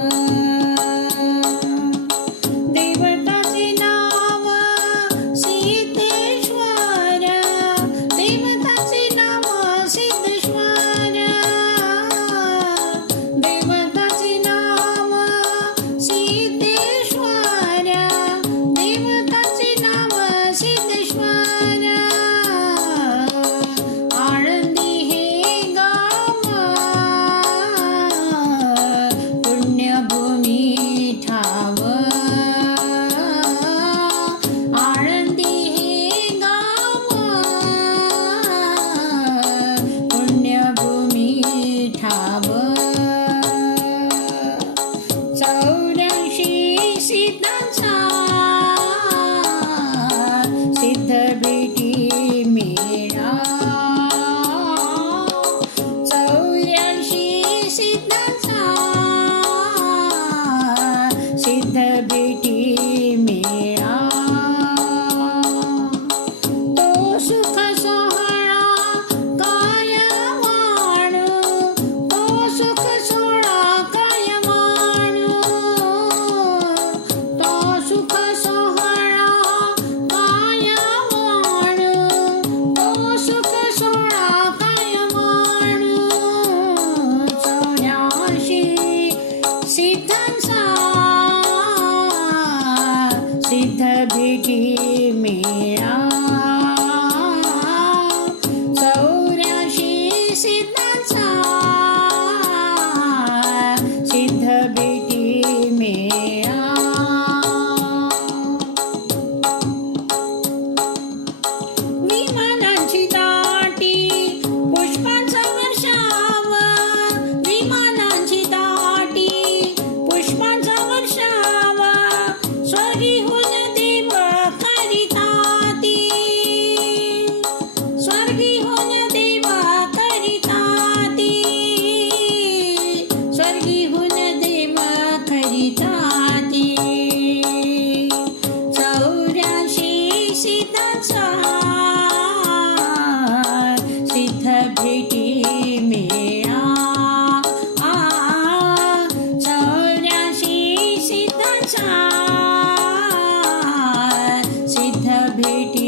Thank you. beauty.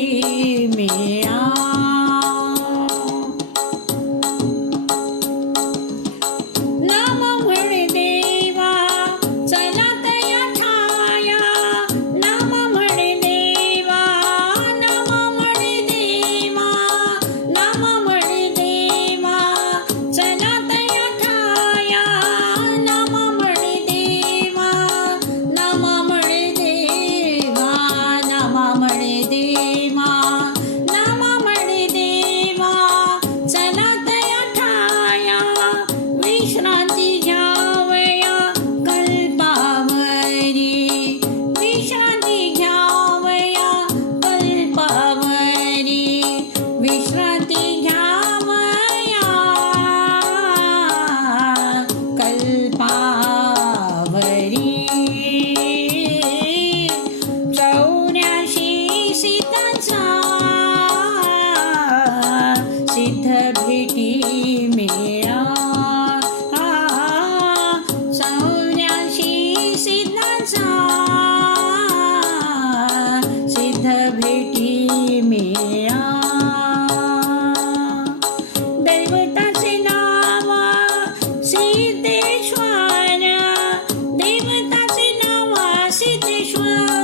啊